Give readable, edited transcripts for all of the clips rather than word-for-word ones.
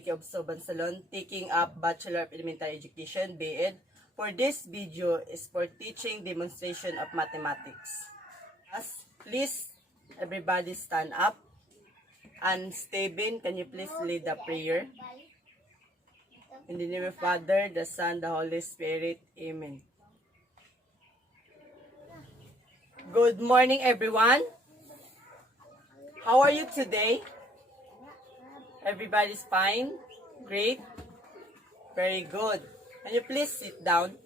JK Obsoban Salon, taking up Bachelor of Elementary Education, BEd. For this video is for teaching demonstration of mathematics. Please, everybody stand up. And Steven, can you please lead the prayer? In the name of Father, the Son, the Holy Spirit. Amen. Good morning, everyone. How are you today? Everybody's fine? Great? Very good. Can you please sit down?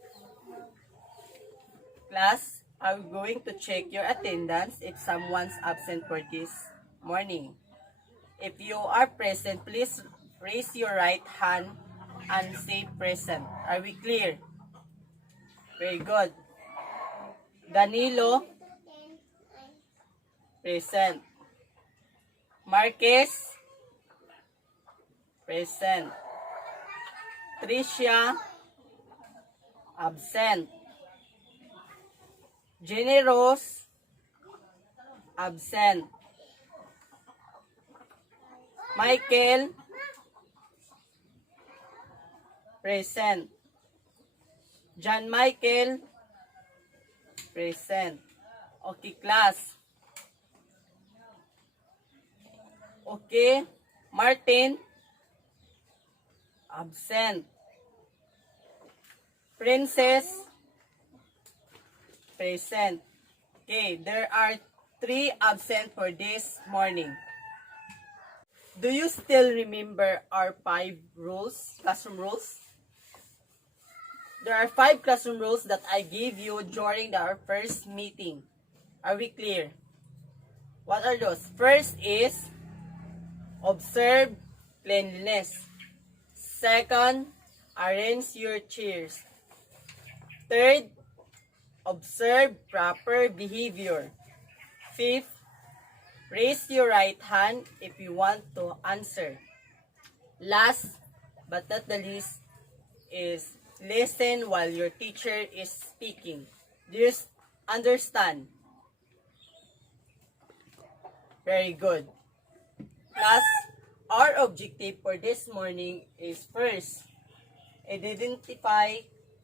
Class, I'm going to check your attendance if someone's absent for this morning. If you are present, please raise your right hand and say present. Are we clear? Very good. Danilo, present. Marquez, present. Tricia, absent. Generos, absent. Michael, present. John Michael, present. Okay, class. Okay, Martin, absent. Princess, present. Okay, there are 3 absent for this morning. Do you still remember our 5 rules, classroom rules? There are 5 classroom rules that I gave you during our first meeting. Are we clear? What are those? First is observe cleanliness. Second, arrange your chairs. Third, observe proper behavior. Fifth, raise your right hand if you want to answer. Last but not the least is listen while your teacher is speaking. Do you understand? Very good. Class, our objective for this morning is first, identify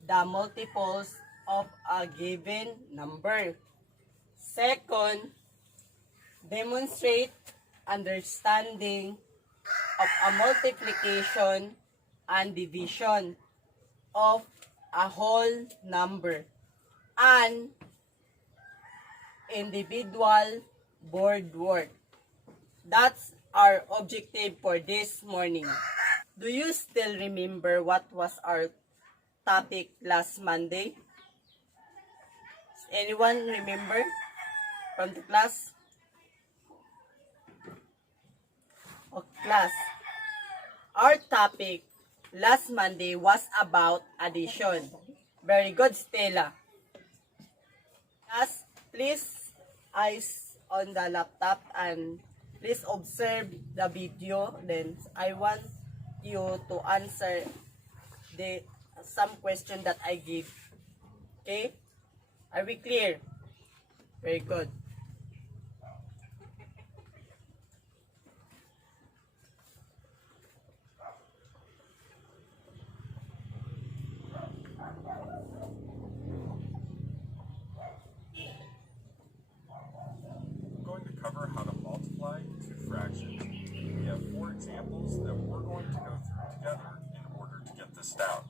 the multiples of a given number. Second, demonstrate understanding of a multiplication and division of a whole number and individual board work. That's our objective for this morning. Do you still remember what was our topic last Monday? Anyone remember from the class? Oh, class, our topic last Monday was about addition. Very good, Stella. Class, please eyes on the laptop and please observe the video. Then I want you to answer some question that I give. Okay? Are we clear? Very good. Cover how to multiply 2 fractions. We have 4 examples that we're going to go through together in order to get this down.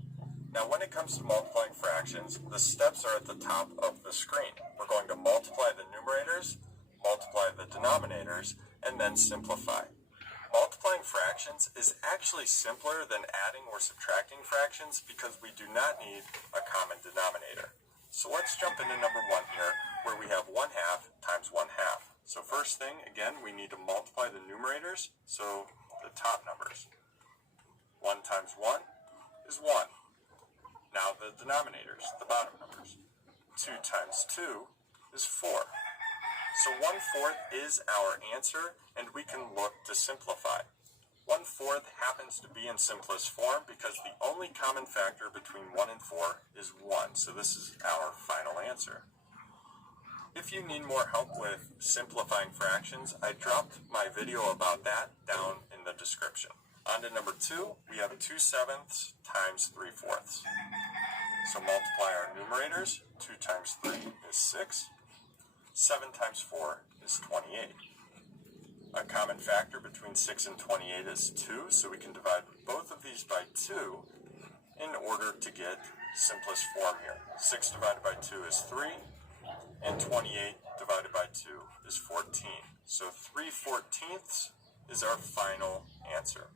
Now when it comes to multiplying fractions, the steps are at the top of the screen. We're going to multiply the numerators, multiply the denominators, and then simplify. Multiplying fractions is actually simpler than adding or subtracting fractions because we do not need a common denominator. So let's jump into number 1 here, where we have 1/2 times 1/2. So first thing, again, we need to multiply the numerators, so the top numbers. 1 times 1 is 1. Now the denominators, the bottom numbers. 2 times 2 is 4. So 1/4 is our answer, and we can look to simplify. 1/4 happens to be in simplest form because the only common factor between 1 and 4 is 1. So this is our final answer. If you need more help with simplifying fractions, I dropped my video about that down in the description. On to number 2, we have 2/7 times 3/4. So multiply our numerators. 2 times 3 is 6. 7 times 4 is 28. A common factor between 6 and 28 is 2, so we can divide both of these by 2 in order to get simplest form here. 6 divided by 2 is 3, and 28 divided by 2 is 14. So 3/14 is our final answer.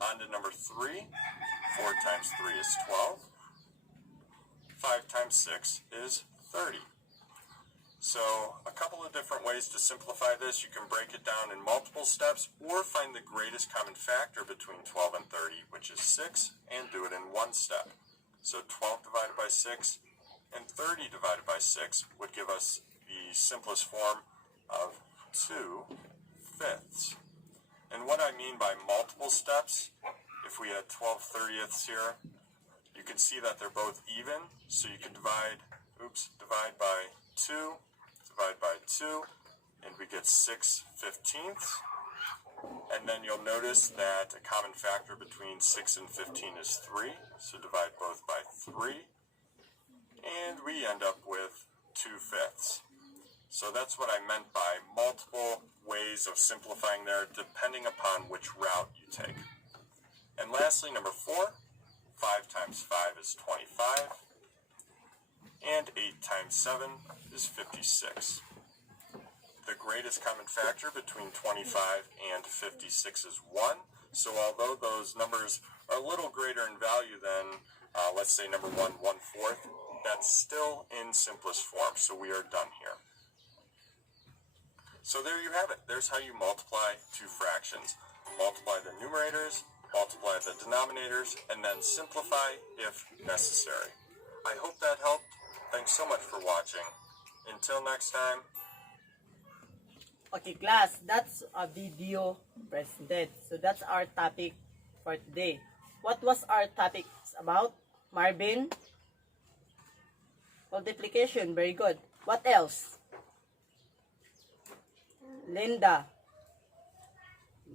On to number 3. 4 times 3 is 12. 5 times 6 is 30. So a couple of different ways to simplify this. You can break it down in multiple steps or find the greatest common factor between 12 and 30, which is 6, and do it in one step. So 12 divided by 6 and 30 divided by 6 would give us the simplest form of 2/5. And what I mean by multiple steps, if we had 12/30ths here, you can see that they're both even, so you can divide by 2, divide by 2, and we get 6/15. And then you'll notice that a common factor between 6 and 15 is 3, so divide both by 3, and we end up with 2/5. So that's what I meant by multiple ways of simplifying there, depending upon which route you take. And lastly, number 4, 5 times 5 is 25, and 8 times 7 is 56. The greatest common factor between 25 and 56 is 1, so although those numbers are a little greater in value than, let's say number 1, 1/4, that's still in simplest form, so we are done here. So there you have it. There's how you multiply two fractions. Multiply the numerators, multiply the denominators, and then simplify if necessary. I hope that helped. Thanks so much for watching. Until next time. Okay, class, that's a video presented. So that's our topic for today. What was our topic about? Marvin? Multiplication, very good. What else? Linda?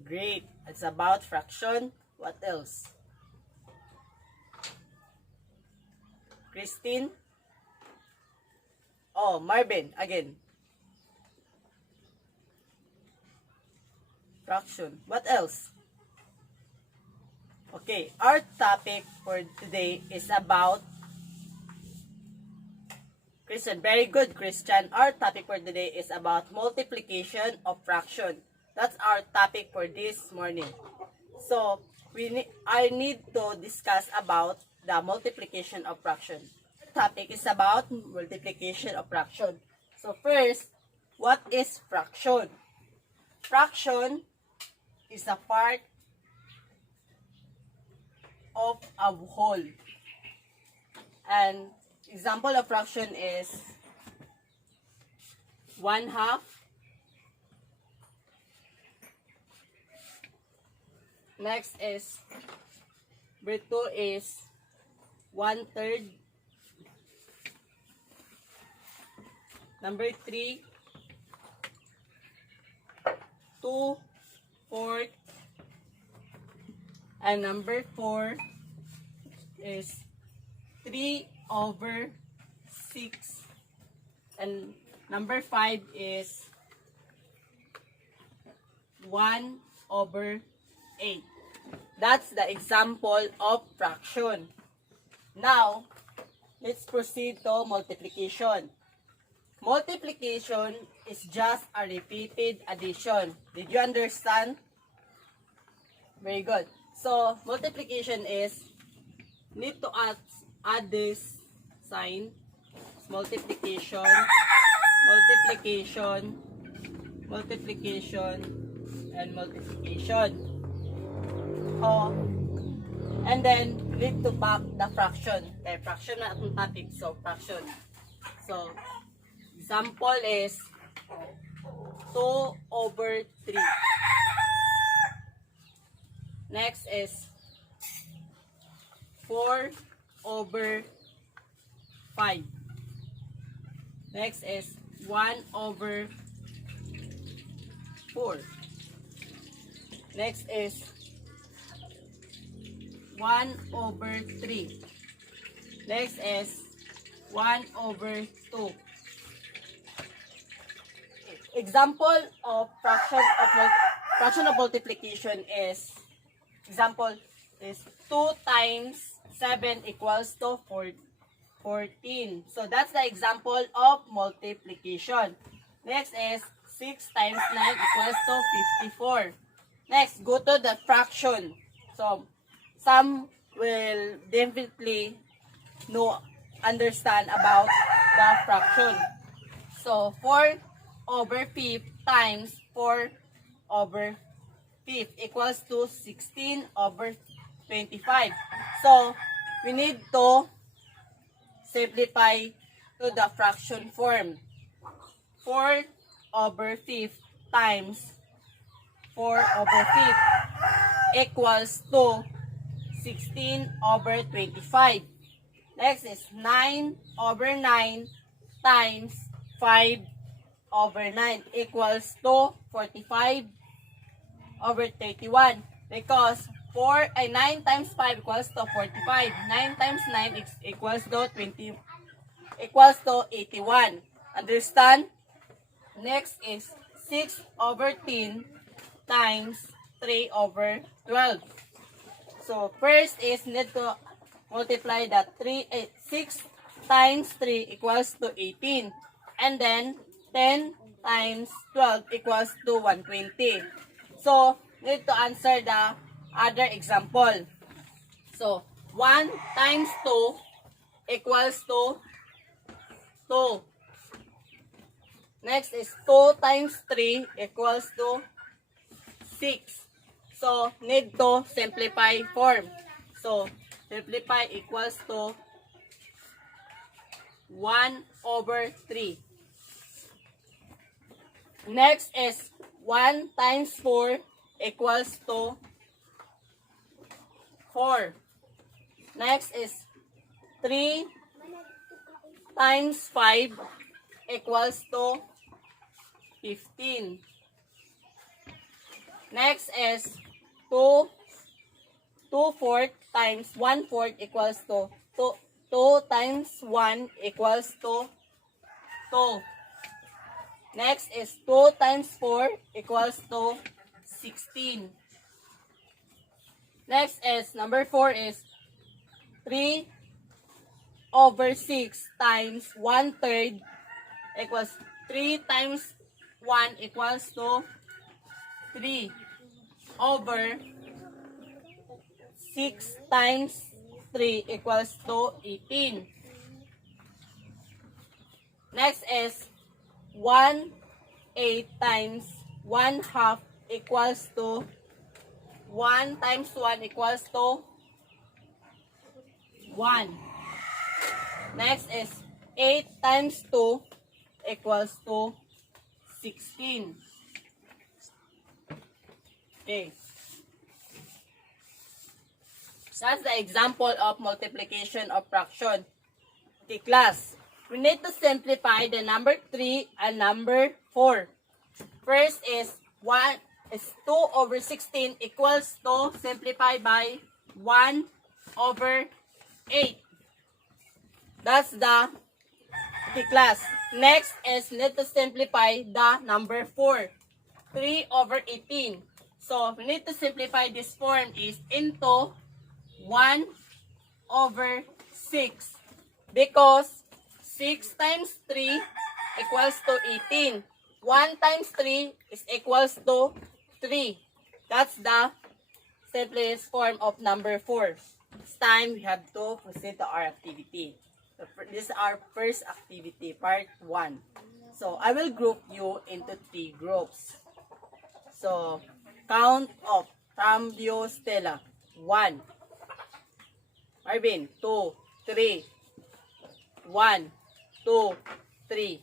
Great. It's about fraction. What else? Christine? Oh, Marvin, again. Fraction. What else? Okay, our topic for today is about Christian. Very good, Christian. Our topic for today is about multiplication of fraction. That's our topic for this morning. So, I need to discuss about the multiplication of fraction. Our topic is about multiplication of fraction. So, first, what is fraction? Fraction is a part of a whole. And example of fraction is 1/2. Next is number 2 is 1/3. Number 3, 2/4. And number 4 is 3/6. And number 5 is 1/8. That's the example of fraction. Now, let's proceed to multiplication. Multiplication is just a repeated addition. Did you understand? Very good. So, multiplication is, need to add this sign. Multiplication, multiplication, multiplication, and multiplication. Oh, and then, need to back the fraction. Okay, fraction na itong topic. So, fraction. So, example is 2/3. Next is 4/5. Next is 1/4. Next is 1 over 3. Next is 1 over 2. Example of fraction of multiplication is, example is 2 times 7 equals to 14. So that's the example of multiplication. Next is 6 times 9 equals to 54. Next, go to the fraction. So some will definitely understand about the fraction. So 4 over 5 times 4 over 5 equals to 16 over 25. So we need to simplify to the fraction form. 4 over 5 times 4 over 5 equals to 16 over 25. Next is 9 over 9 times 5 over 9 equals to 45 over 31. Because 9 times 5 equals to 45. 9 times 9 equals to 81. Understand? Next is 6 over 10 times 3 over 12. So first is need to multiply that 6 times 3 equals to 18. And then 10 times 12 equals to 120. So need to answer the other example. So 1 times 2 equals to 2. Next is 2 times 3 equals to 6. So need to simplify form. So simplify equals to 1 over 3. Next is 1 times 4 equals to 4. Next is 3 times 5 equals to 15. Next is 2 fourths times 1 fourth equals to 2 times 1 equals to 2. Next is 2 times 4 equals to 16. Next is number 4 is 3 over 6 times 1/3 equals 3 times 1 equals to 3 over 6 times 3 equals to 18. Next is 1/8 times 1/2 equals to 1 times 1 equals to 1. Next is 8 times 2 equals to 16. Okay. That's the example of multiplication of fraction. Okay, class. We need to simplify the number 3 and number 4. First is 2 over 16 equals to simplify by 1 over 8. That's the class. Next is need to simplify the number 4. 3 over 18. So we need to simplify this form is into 1 over 6. Because 6 times 3 equals to 18. 1 times 3 is equals to 3. That's the simplest form of number 4. This time we have to proceed to our activity. This is our first activity, part 1. So I will group you into 3 groups. So count off from you, Stella. 1. Marvin, 2, 3. 1, 2, 3.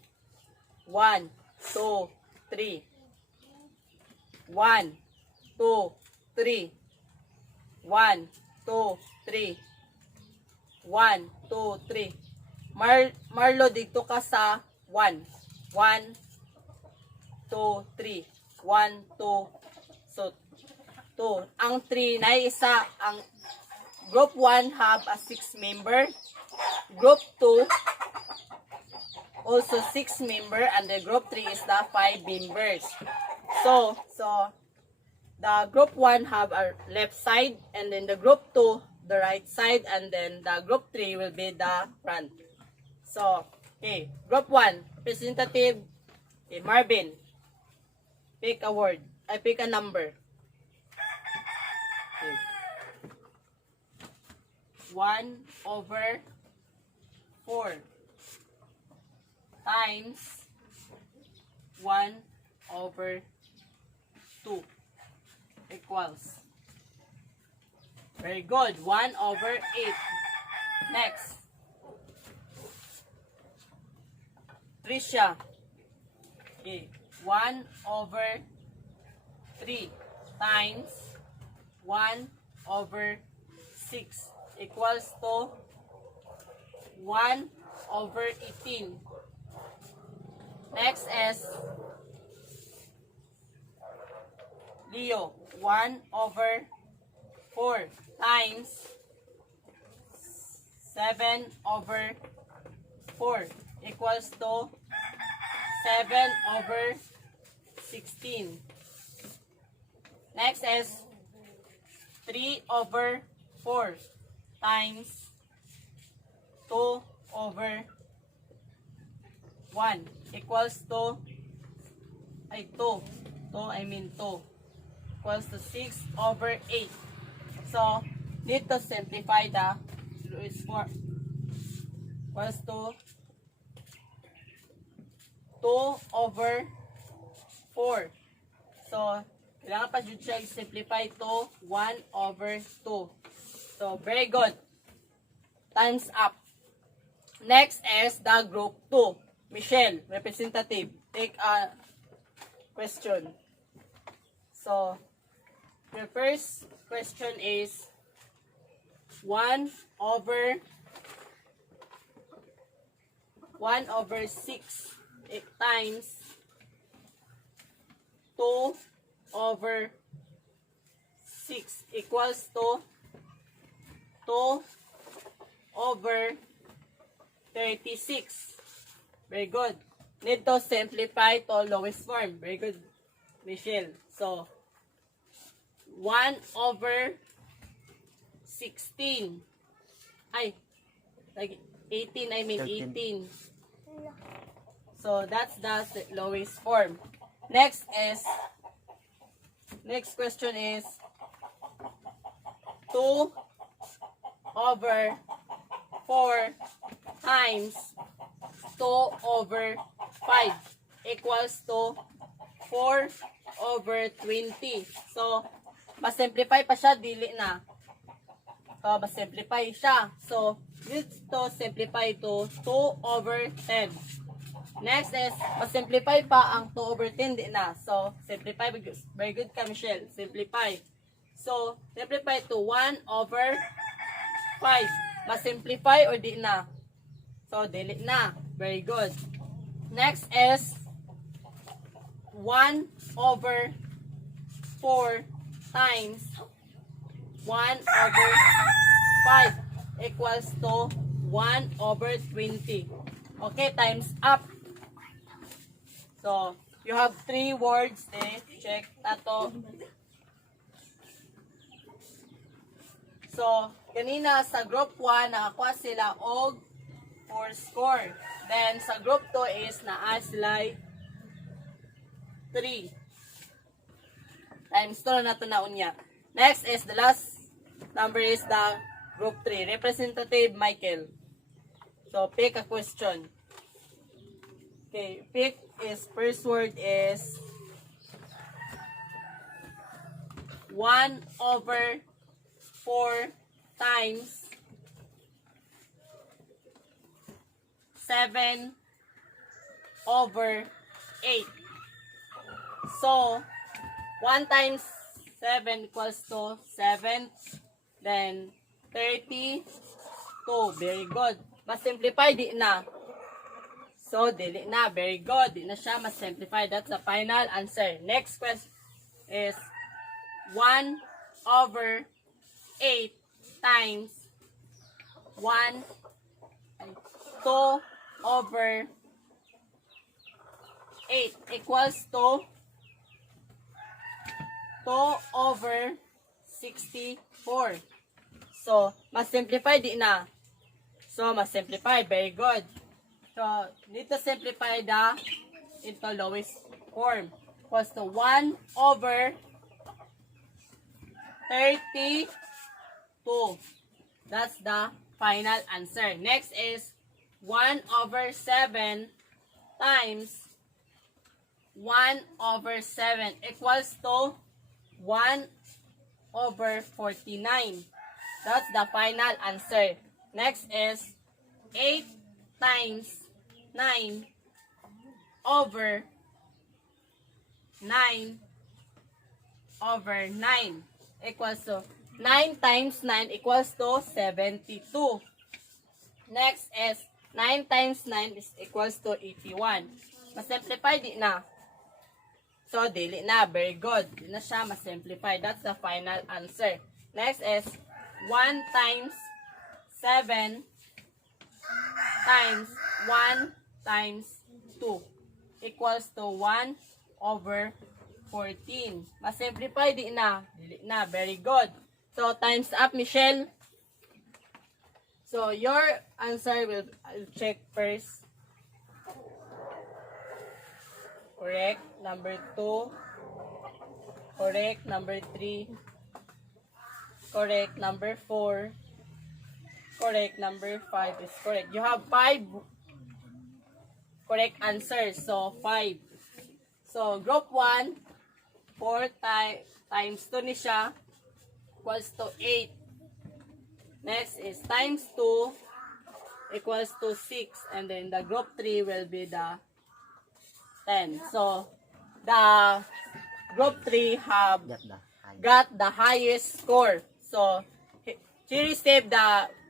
1, 2, 3. 1, 2, 3. 1, 2, 3. 1, 2, 3. Marlo, dito ka sa 1. 1, 2, 3. 1, 2. So, 2. Ang 3 na isa, ang Group 1 have a 6 member. Group 2 also 6 member, and the group 3 is the 5 members. So the group 1 have a left side, and then the group 2 the right side, and then the group 3 will be the front. So, okay, group 1, representative, okay, Marvin, pick a word. I pick a number. Okay. 1/4 times 1/2 equals. Very good. 1/8. Next. Tricia. Okay. 1/3 times 1/6 equals to 1/18. Next is Leo. 1/4 times 7/4 equals to 7/16. Next is 3/4 times 2/1 equals to 2 equals to 6/8. So, need to simplify the Lewis form. Equals to 2/4. So, kailangan pa dyan siya simplify to 1/2. So, very good. Times up. Next is the group 2. Michelle, representative, take a question. So, the first question is 1/6 times 2/6 equals to 2/36. Very good. Need to simplify to lowest form. Very good, Michelle. So, 1/16. Ay, like 18, I mean 18. So, that's the lowest form. Next question is 2/4 times 2/5 equals to 4/20. So, masimplify pa siya, dili na. So, masimplify siya. So, need to simplify to 2/10. Next is, masimplify pa ang 2/10, di na. So, simplify. Very good ka, Michelle. Simplify. So, simplify to 1/5. Masimplify or di na? So, dili na. Very good. Next is 1/4 times 1/5 equals to 1/20. Okay, times up. So, you have 3 words eh. Check nato. So, kanina sa group 1, nakakuha sila og 4 score. Then, sa group 2 is naa sila 3. Times 2 na ito na unya. Next is the last number is the group 3. Representative Michael. So, pick a question. Okay, pick is first word is 1/4 times 7/8. So, 1 times 7 equals to 7. Then, 32. Very good. Mas simplify, di na. So, dili na. Very good. Di na siya mas simplify. That's the final answer. Next question is 1/8 times 1, 2 over 8 equals to 2 over 64. So, mas-simplify di na. So, mas-simplify. Very good. So, need to simplify the into lowest form. Equals to 1 over 32. That's the final answer. Next is 1 over 7 times 1 over 7 equals to 1 over 49. That's the final answer. Next is 8 times 9 over 9 over 9 equals to 9 times 9 equals to 72. Next is 9 times 9 is equals to 81. Mas-simplify di na. So, dili na. Very good. Di na siya mas-simplify. That's the final answer. Next is 1 times 7 times 1 times 2 equals to 1 over 14. Mas-simplify di na. Dili na. Very good. So, times up, Michelle. So, your answer I'll check first. Correct. Number 2. Correct. Number 3. Correct. Number 4. Correct. Number 5 is correct. You have 5 correct answers. So, 5. So, group 1, 4 times 2 ni siya equals to 8. Next is times 2 equals to 6. And then the group 3 will be the 10. So, the group 3 have got the highest score. So, she received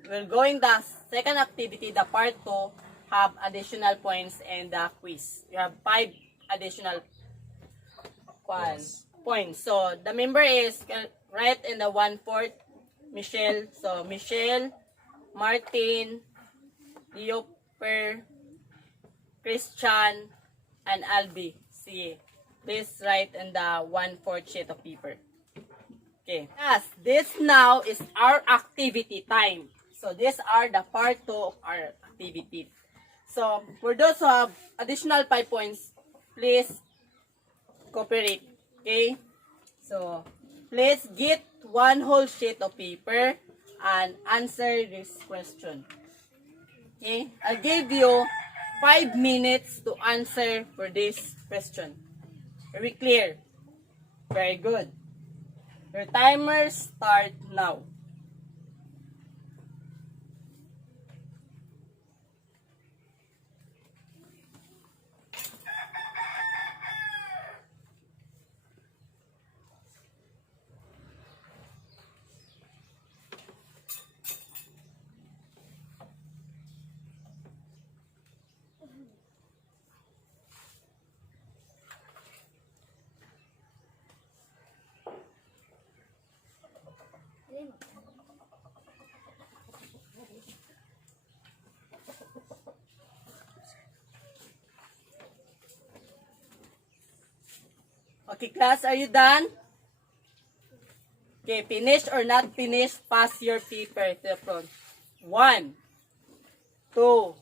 we're going the second activity, the part 2, have additional points and the quiz. You have 5 additional points. So, the member is right in the 1/4, Michelle. So, Michelle, Martin, Leoper, Christian, and Albi. See, please write in the 1/4 sheet of paper. Okay. Yes, this now is our activity time. So, these are the part 2 of our activity. So, for those who have additional 5 points, please cooperate. Okay? So, please get 1 whole sheet of paper and answer this question. Okay? I'll give you 5 minutes to answer for this question. Very clear? Very good. Your timer start now. Okay, class, are you done? Okay, finished or not finished, pass your paper to the front. 1, 2,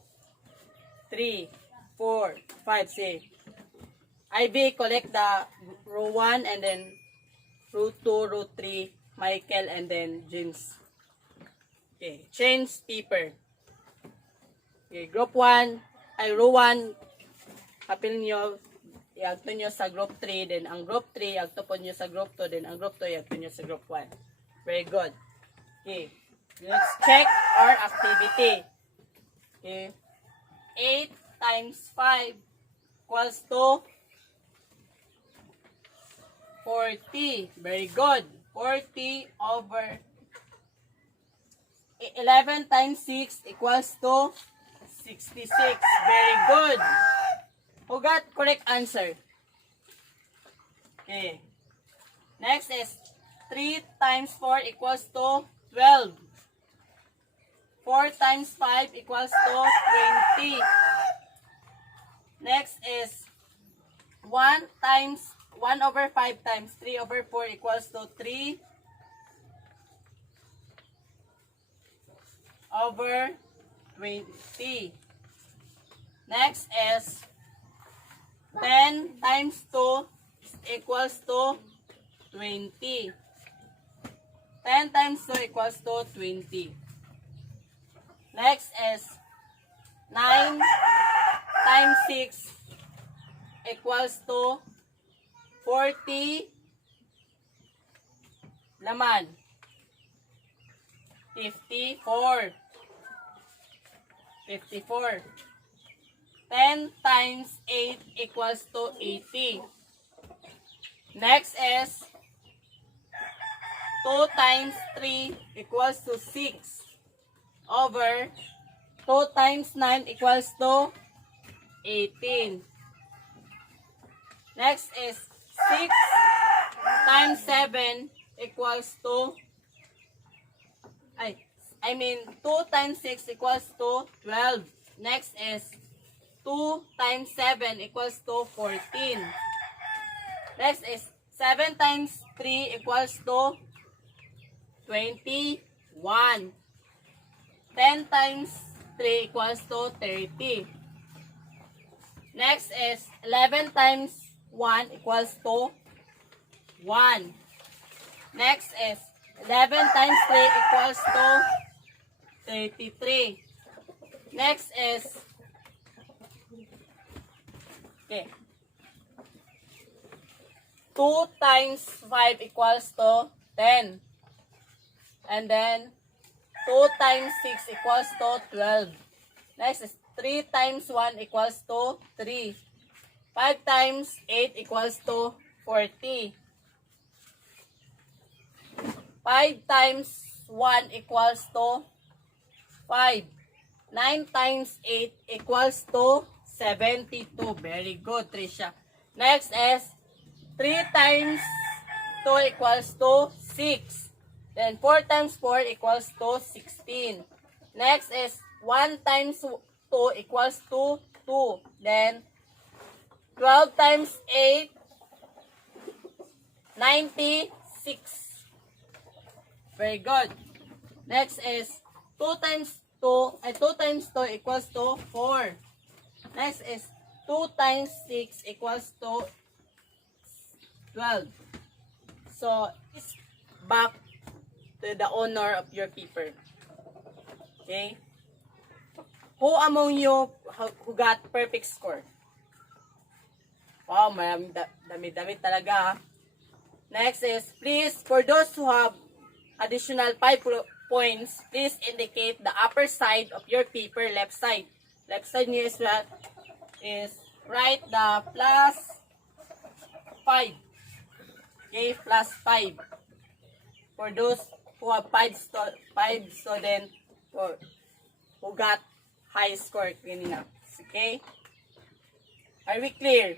3, 4, 5, say. Ivy, collect the row 1 and then row 2, row 3, Michael, and then James. Okay, change paper. Okay, group 1, row 1, apil nyo, iagto nyo sa group 3, then ang group 3, iagto po nyo sa group 2, then ang group 2, iagto nyo sa group 1. Very good. Okay, let's check our activity. Okay, 8 times 5 equals to 40. Very good. 40 over 11 times 6 equals to 66. Very good. Who got correct answer? Okay. Next is 3 times 4 equals to 12. 4 times 5 equals to 20. Next is 1 over 5 times 3 over 4 equals to 3 over 20. Next is 10 times 2 equals to 20. 10 times 2 equals to 20. Next is 9 times 6 equals to 40. Laman. 54. 54. 10 times 8 equals to 80. Next is 2 times 3 equals to 6 over 2 times 9 equals to 18. Next is 6 times 7 equals to 2 times 6 equals to 12. Next is 2 times 7 equals to 14. Next is 7 times 3 equals to 21. 10 times 3 equals to 30. Next is 11 times 1 equals to 1. Next is 11 times 3 equals to 33. Next is 2 times 5 equals to 10. And then 2 times 6 equals to 12. Next is 3 times 1 equals to 3. 5 times 8 equals to 40. 5 times 1 equals to 5. 9 times 8 equals to 72. Very good, Trisha. Next is 3 times 2 equals to 6. Then 4 times 4 equals to 16. Next is 1 times 2 equals to 2. Then 12 times 8, 96. Very good. Next is 2 times 2 equals to 4. Next is 2 times 6 equals to 12. So, it's back to the owner of your paper. Okay? Who among you who got perfect score? Wow, maraming dami-dami talaga. Next is, please, for those who have additional 5 points, please indicate the upper side of your paper, left side. Left side niyo is write the plus 5. Okay, plus 5. For those who have 5 students who got high score kanina. Okay? Are we clear?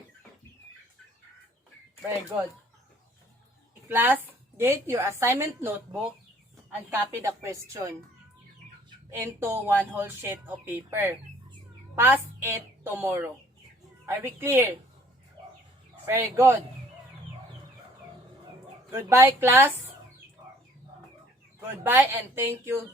Very good. Class, date your assignment notebook and copy the question into one whole sheet of paper. Pass it tomorrow. Are we clear? Very good. Goodbye, class. Goodbye and thank you